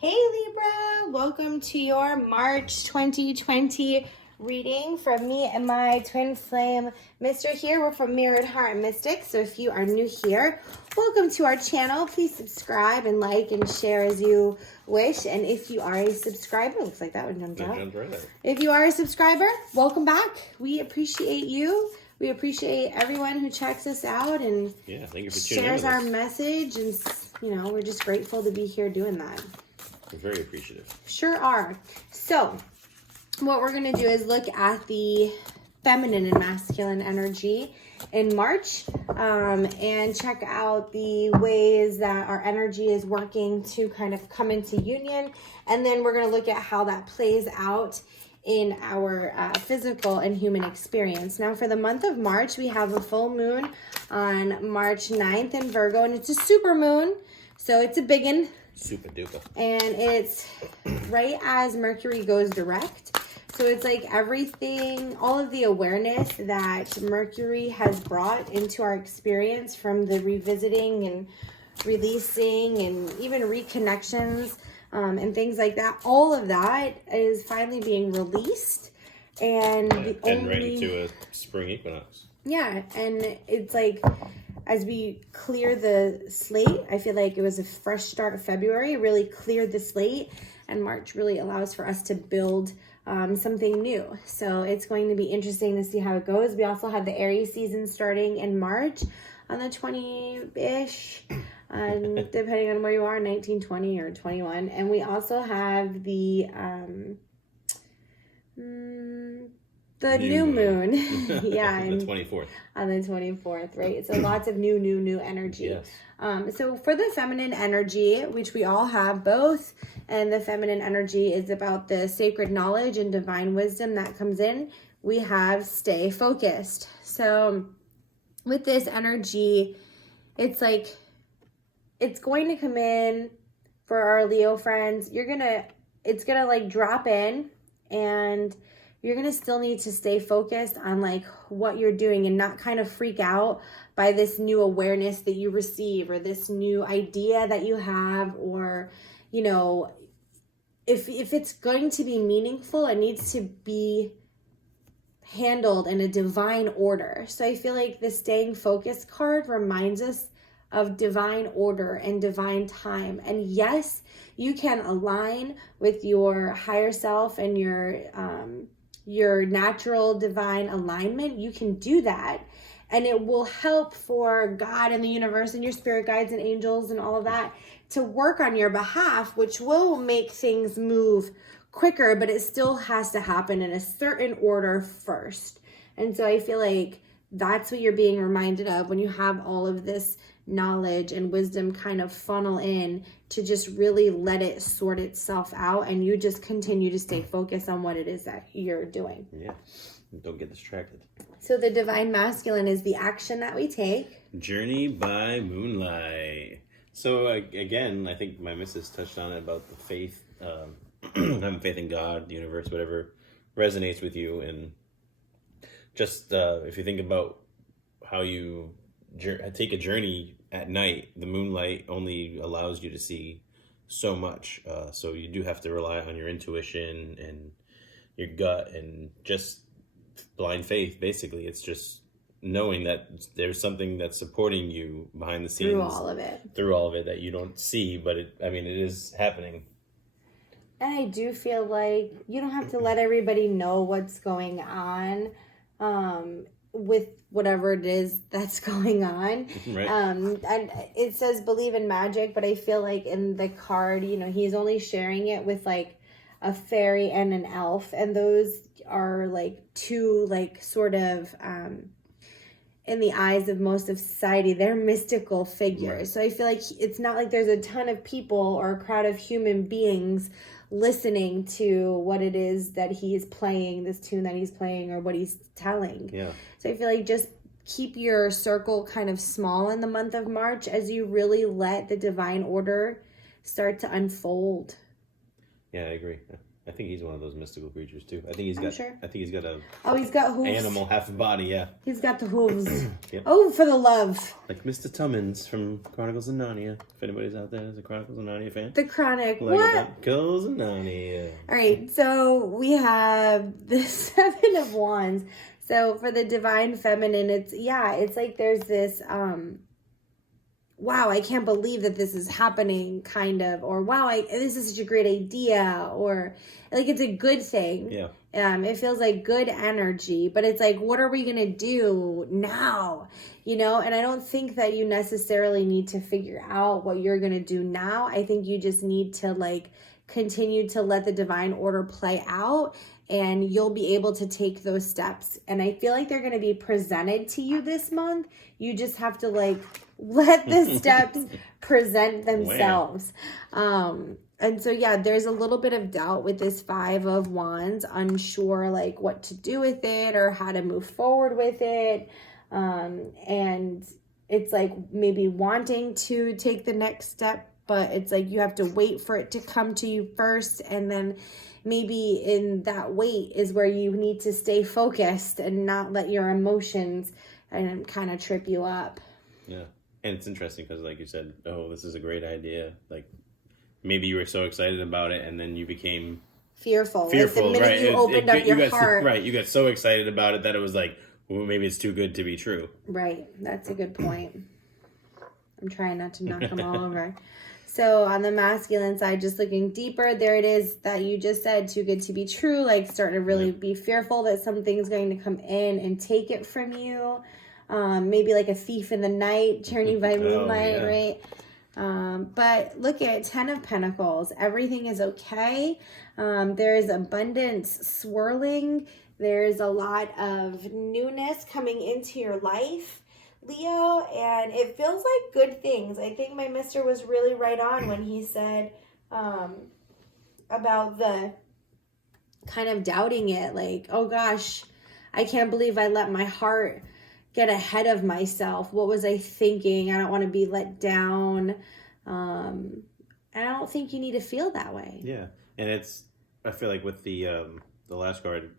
Hey Libra, welcome to your March 2020 reading from me and my twin flame Mister here. We're from Mirrored Heart Mystics, so if you are new here, welcome to our channel. Please subscribe and like and share as you wish. And if you are a subscriber, looks like that one jumped out. Right there. If you are a subscriber, welcome back. We appreciate you. We appreciate everyone who checks us out and thank you for tuning in shares with our us. message. And, you know, we're just grateful to be here doing that. We're very appreciative. Sure are. So, what we're going to do is look at the feminine and masculine energy in March and check out the ways that our energy is working to kind of come into union. And then we're going to look at how that plays out in our physical and human experience. Now, for the month of March, we have a full moon on March 9th in Virgo, and it's a super moon, so it's a biggin'. Super duper. And it's right as Mercury goes direct. So it's like everything, all of the awareness that Mercury has brought into our experience from the revisiting and releasing and even reconnections and things like that. All of that is finally being released. And Ready to a spring equinox. Yeah, and it's like as we clear the slate, I feel like it was a fresh start of February. It really cleared the slate, and March really allows for us to build something new. So it's going to be interesting to see how it goes. We also have the Aries season starting in March on the 20-ish, depending on where you are, 19, 20, or 21. And we also have the new moon. Yeah. On the 24th. On the 24th, right? So lots of new energy. Yes. So for the feminine energy, which we all have both, and the feminine energy is about the sacred knowledge and divine wisdom that comes in, we have stay focused. So with this energy, it's like, it's going to come in for our Leo friends. It's gonna like drop in, and you're going to still need to stay focused on like what you're doing and not kind of freak out by this new awareness that you receive or this new idea that you have, or, you know, if it's going to be meaningful, it needs to be handled in a divine order. So I feel like the staying focused card reminds us of divine order and divine time. And yes, you can align with your higher self and your natural divine alignment. You can do that, and it will help for God and the universe and your spirit guides and angels and all of that to work on your behalf, which will make things move quicker, but it still has to happen in a certain order first. And so I feel like that's what you're being reminded of when you have all of this knowledge and wisdom kind of funnel in, to just really let it sort itself out, and you just continue to stay focused on what it is that you're doing. Yeah, don't get distracted. So the divine masculine is the action that we take. Journey by moonlight. So again, I think my missus touched on it about the faith, having faith in God, the universe, whatever resonates with you. And just if you think about how you take a journey at night, the moonlight only allows you to see so much. So you do have to rely on your intuition and your gut and just blind faith, basically. It's just knowing that there's something that's supporting you behind the scenes. Through all of it that you don't see, but it is happening. And I do feel like you don't have to let everybody know what's going on with whatever it is that's going on. Right. And it says believe in magic, but I feel like in the card, you know, he's only sharing it with like a fairy and an elf, and those are like two like sort of in the eyes of most of society, they're mystical figures. Right. So I feel like it's not like there's a ton of people or a crowd of human beings listening to what it is that he is playing, this tune that he's playing, or what he's telling. Yeah. So I feel like just keep your circle kind of small in the month of March as you really let the divine order start to unfold. Yeah, I agree. I think he's one of those mystical creatures too. I think he's got. Sure. I think he's got a. Oh, he's got hooves. Animal, half a body. Yeah. He's got the hooves. Yep. Oh, for the love. Like Mr. Tummins from Chronicles of Narnia. If anybody's out there is a Chronicles of Narnia fan. The Chronic. Like What? Chronicles of Narnia. All right. So we have the Seven of Wands. So for the Divine Feminine, it's like there's this. Wow, I can't believe that this is happening, kind of, or wow, this is such a great idea, or like it's a good thing. Yeah. It feels like good energy, but it's like, what are we gonna do now? And I don't think that you necessarily need to figure out what you're gonna do now. I think you just need to like continue to let the divine order play out, and you'll be able to take those steps. And I feel like they're gonna be presented to you this month. You just have to like let the steps present themselves. And so, there's a little bit of doubt with this Five of Wands, unsure like what to do with it or how to move forward with it. And it's like maybe wanting to take the next step, but it's like you have to wait for it to come to you first. And then maybe in that wait is where you need to stay focused and not let your emotions kind of trip you up. Yeah. And it's interesting because, like you said, oh, this is a great idea. Like, maybe you were so excited about it, and then you became fearful. Like the minute right? you opened up your heart. Right. You got so excited about it that it was like, well, maybe it's too good to be true. Right. That's a good point. I'm trying not to knock them all over. So on the masculine side, just looking deeper, there it is that you just said, too good to be true. Like starting to really be fearful that something's going to come in and take it from you. Maybe like a thief in the night, journey by moonlight, right? But look at Ten of Pentacles. Everything is okay. There is abundance swirling. There's a lot of newness coming into your life, Leo, and it feels like good things. I think my mister was really right on when he said about the kind of doubting it. Like, oh gosh, I can't believe I let my heart get ahead of myself. What was I thinking? I don't want to be let down. I don't think you need to feel that way. Yeah, and I feel like with the last card,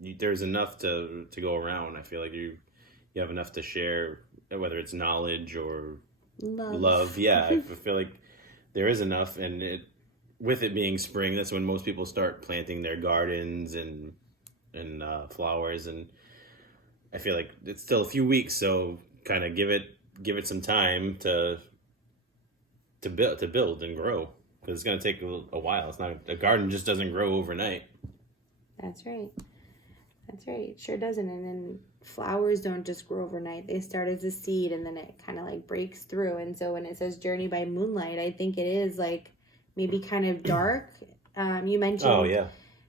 there's enough to go around. I feel like you have enough to share, whether it's knowledge or love. Yeah, I feel like there is enough, and with it being spring, that's when most people start planting their gardens and flowers, and I feel like it's still a few weeks, so kind of give it some time to build and grow, because it's going to take a while. It's not a garden just doesn't grow overnight. That's right. It sure doesn't. And then flowers don't just grow overnight. They start as a seed, and then it kind of like breaks through. And so when it says journey by moonlight, I think it is like maybe kind of dark. You mentioned. Oh yeah.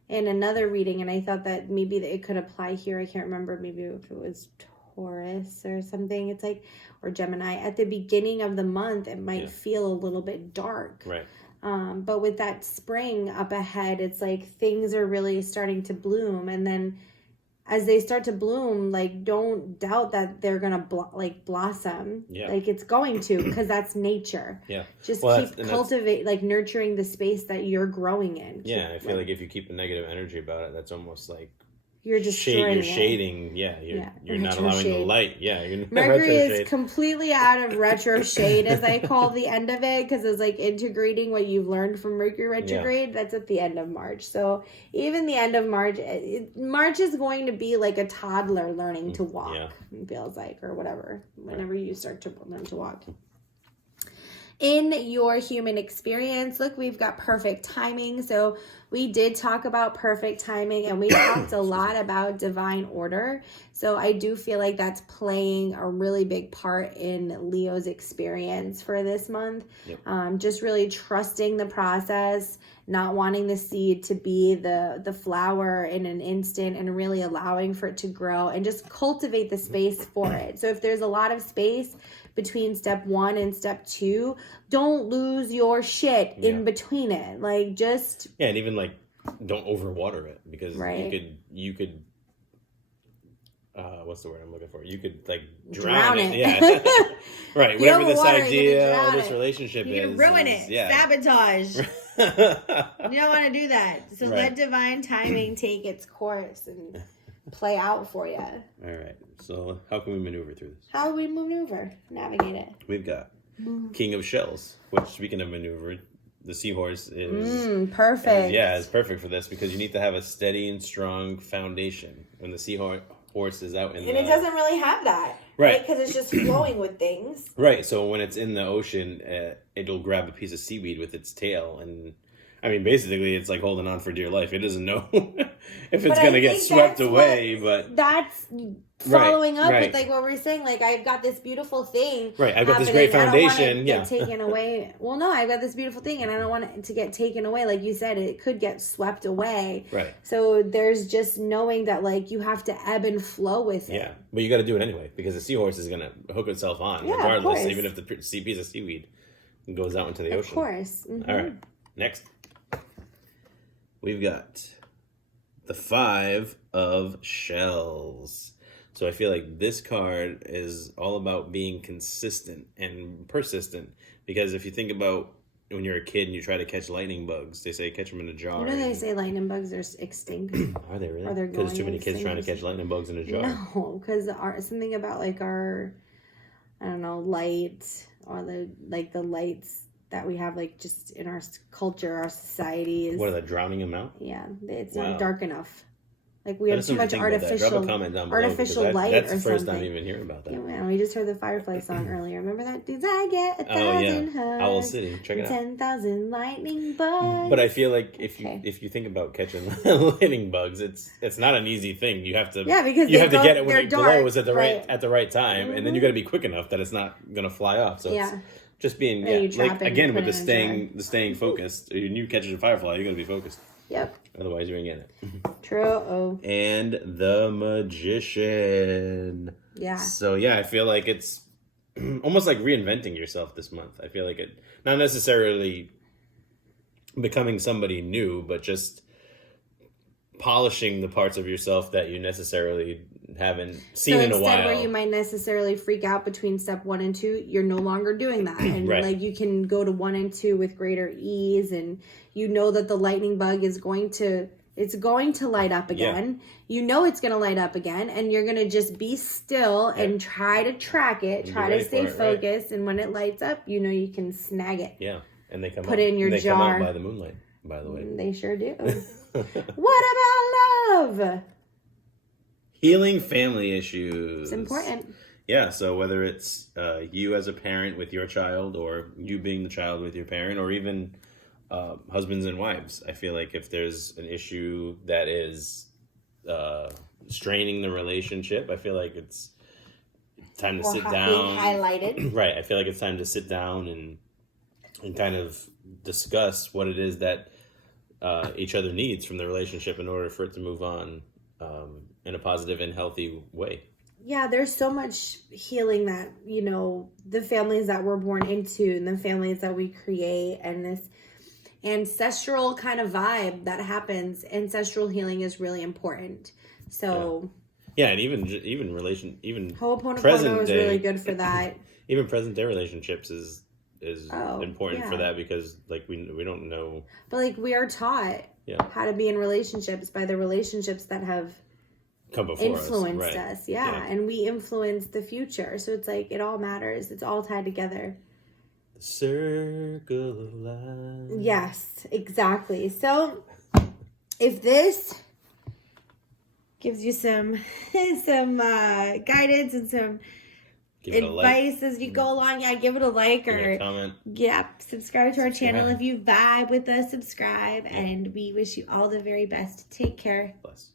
In another reading, and I thought that maybe it could apply here. I can't remember, maybe if it was Taurus or something. It's like, or Gemini. At the beginning of the month, it might feel a little bit dark. Right. But with that spring up ahead, it's like things are really starting to bloom. And then as they start to bloom, like, don't doubt that they're going to blossom. Yeah. Like, it's going to, because that's nature. Yeah. Just keep nurturing the space that you're growing in. Yeah, I feel like if you keep a negative energy about it, that's almost like you're just shading. Yeah, you're not allowing the light. Yeah, Mercury is completely out of retroSHADE, as I call the end of it, because it's like integrating what you've learned from Mercury retrograde. That's at the end of March. So even the end of March, March is going to be like a toddler learning to walk. It feels like, or whatever. Whenever you start to learn to walk. In your human experience, look, we've got perfect timing. So we did talk about perfect timing, and we talked a lot about divine order. So I do feel like that's playing a really big part in Leo's experience for this month. Yep. Just really trusting the process, not wanting the seed to be the flower in an instant, and really allowing for it to grow and just cultivate the space for it. So if there's a lot of space between step 1 and step 2, don't lose your shit in between it. Like, just and even like don't overwater it, because you could what's the word I'm looking for? You could like drown it. Yeah. Right. Whatever this idea or this relationship you can ruin it. Yeah. Sabotage. You don't want to do that. So Right. let divine timing take its course and play out for you. All right. So how can we maneuver through this? How do we maneuver? Navigate it. We've got King of Shells, which, speaking of maneuver, the seahorse is... Perfect. It's perfect for this because you need to have a steady and strong foundation when the seahorse is out in the... And it doesn't really have that. Right. Because it's just flowing with things. Right. So when it's in the ocean, it'll grab a piece of seaweed with its tail. And, I mean, basically, it's like holding on for dear life. It doesn't know if it's going to get swept away. But that's following up right. with, like, what we're saying. Like, I've got this beautiful thing. Right. I've got this great foundation. I don't want it to get taken away. Well, no, I've got this beautiful thing, and I don't want it to get taken away. Like you said, it could get swept away. Right. So there's just knowing that, like, you have to ebb and flow with it. Yeah. But you got to do it anyway because the seahorse is going to hook itself on regardless, even if the piece of seaweed goes out into the ocean. Of course. Mm-hmm. All right. Next. We've got the 5 of Shells. So I feel like this card is all about being consistent and persistent. Because if you think about when you're a kid and you try to catch lightning bugs, they say catch them in a jar. What do they say? Lightning bugs are extinct. Are they really? Or they're because going too many kids extinct. trying to catch lightning bugs in a jar. No, because something about like our, I don't know, light or the lights that we have like just in our culture, our society is. What are they, drowning them out? Yeah, it's not dark enough. Like we have Let us too know what much you think about that. Drop a artificial comment down below, artificial because light that's or the first something. time even hearing about that. Yeah, man, we just heard the Firefly song earlier. Remember that? Did I get 1,000 hugs? Owl City. Check it out. 10,000 lightning bugs. But I feel like if you think about catching lightning bugs, it's not an easy thing. You have to because you have to get it when it dark, glows at the right time, and then you got to be quick enough that it's not gonna fly off. So it's just being like again with the staying focused. When you catch a firefly, you got to be focused. Yep. Otherwise, you ain't getting it. True. Oh. And the Magician. Yeah. So I feel like it's almost like reinventing yourself this month. I feel like it, not necessarily becoming somebody new, but just polishing the parts of yourself that you necessarily haven't seen in a while. Instead where you might necessarily freak out between step 1 and 2, you're no longer doing that. And like you can go to 1 and 2 with greater ease, and you know that the lightning bug is going to light up again. You know it's going to light up again, and you're going to just be still and try to track it, try to stay focused, and when it lights up, you know you can snag it. Yeah, and they come Put it in your jar. Come out by the moonlight, by the way. They sure do. What about love? Healing family issues. It's important. Yeah, so whether it's you as a parent with your child, or you being the child with your parent, or even husbands and wives, I feel like if there's an issue that is straining the relationship, I feel like it's time to sit down. Highlighted. Right, I feel like it's time to sit down and kind of discuss what it is that each other needs from the relationship in order for it to move on in a positive and healthy way. Yeah, there's so much healing that, you know, the families that we're born into and the families that we create, and this ancestral kind of vibe that happens. Ancestral healing is really important. So and even Ho'oponopono present is day, really good for that. Even present day relationships is important for that, because like we don't know, but like we are taught how to be in relationships by the relationships that have come before influenced us. And we influence the future, so it's like it all matters. It's all tied together. The circle of life. Yes, exactly. So if this gives you some guidance and some advice as you go along, give it a like or comment. Subscribe to our channel. If you vibe with us, subscribe, and we wish you all the very best. Take care. Bless.